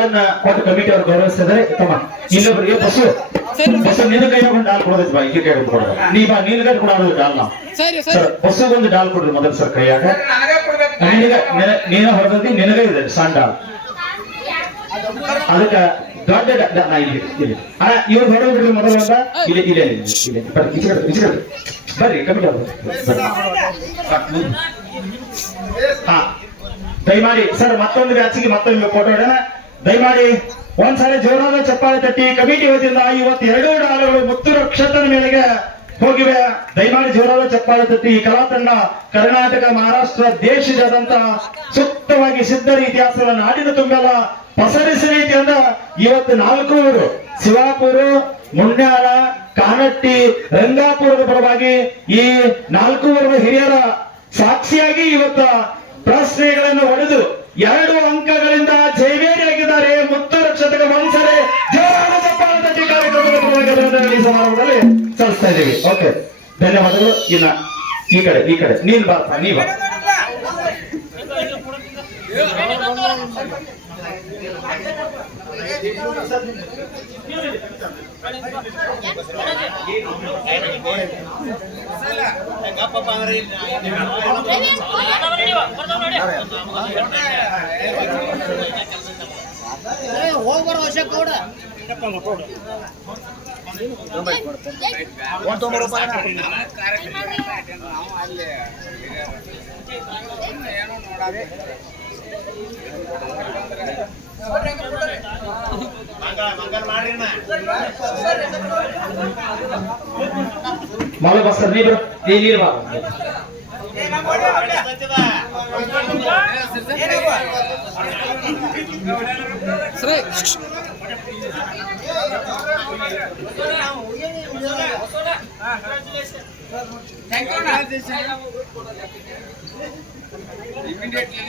ಹಾಲನ್ನ ಕೊಟ್ಟು ಕಮಿಟಿ ಅವರು ಗೌರವಿಸಿದರೆ ತಮ್ಮ ಇನ್ನೊಬ್ಬರಿಗೆ ಬಸ್ಸು ನಿನ್ನ ಕೈ ಒಂದು ಡಾಲ್ ಕೊಡೋದೈತಿ ಬಾ ಇಲ್ಲಿ ಕೈ ಕೊಡೋದು ನೀ ಬಾ ನಿನ್ನ ಕೈ ಕೊಡೋದು ಡಾಲ್ ನಾವು ಬಸ್ಸಗೊಂದು ಡಾಲ್ ಕೊಡ್ರಿ ಮೊದಲು ಸರ್ ಕೈಯಾಗ ನೀನ ಹೊರದಿ ನಿನಗೇ ಇದೆ ಸಣ್ಣ ಡಾಲ್ ಅದಕ್ಕೆ ದೊಡ್ಡ ಇಲ್ಲಿ ಇವ್ರು ಹೊರಬಿಡ್ರಿ ಮೊದಲು ಅಂತ ಇಲ್ಲಿ ಇಲ್ಲ ಇಲ್ಲ ಬರ್ರಿ ಕಮಿಟಿ ಅವರು ಹಾ ದಯಮಾಡಿ ಸರ್ ಮತ್ತೊಂದು ಬ್ಯಾಚಿಗೆ ಮತ್ತೊಂದು ಫೋಟೋ ಇಡೋಣ ದಯಮಾಡಿ ಒಂದ್ಸಲ ಜೋರಾದ ಚಪ್ಪಾಳೆ ತಟ್ಟಿ ಕಮಿಟಿ ವತಿಯಿಂದ ಇವತ್ತು 2 ಡಾಲ್ಗಳು ಮುತ್ತು ನಕ್ಷತ್ರದ ಮೇಲೆಗೆ ಹೋಗಿವೆ ದಯಮಾಡಿ ಜೋರಾದ ಚಪ್ಪಾಳೆ ತಟ್ಟಿ ಈ ಕಲಾ ತಂಡ ಕರ್ನಾಟಕ ಮಹಾರಾಷ್ಟ್ರ ದೇಶದಾದ್ಯಂತ ಸೂಕ್ತವಾಗಿ ಸಿದ್ಧರ ಇತಿಹಾಸದ ನಾಡಿನ ತುಂಬೆಲ್ಲ ಪಸರಿಸಿ ರೀತಿಯಿಂದ ಇವತ್ತು 4 ಊರು ಶಿವಾಪುರ ಮುಂಡ್ಯಾಳ ಕಾನಟ್ಟಿ ರಂಗಾಪುರದ ಪರವಾಗಿ ಈ 4 ಊರದ ಹಿರಿಯರ ಸಾಕ್ಷಿಯಾಗಿ ಇವತ್ತು ಪ್ರಶ್ನೆಗಳನ್ನು ಹೊಡೆದು 2 ಅಂಕಗಳಿಂದ ಜಯವೇರಿಯಾಗಿದ್ದಾರೆ ಮುತ್ತು ನಕ್ಷತ್ರದ ಒಂದ್ಸರಿ ಜೋರಾದ ಚಪ್ಪಾಳೆ ತಟ್ಟಿ ಕಾರ್ಯಕ್ರಮದ ಸಮಾರಂಭದಲ್ಲಿ ಸಲ್ಲಿಸ್ತಾ ಇದ್ದೀವಿ ಓಕೆ ಧನ್ಯವಾದಗಳು ಇನ್ನ ಈ ಕಡೆ ನೀನ್ ಬಾ ನೀ ಬಾ ಹೋಗ್ಬಾರ ವರ್ಷ ಕೂಡ ಮಗ ಬಸ್ಸರ್ ನೀರು ನೀರು ಬಾ ಇಮಿಡಿಯೇಟ್ಲಿ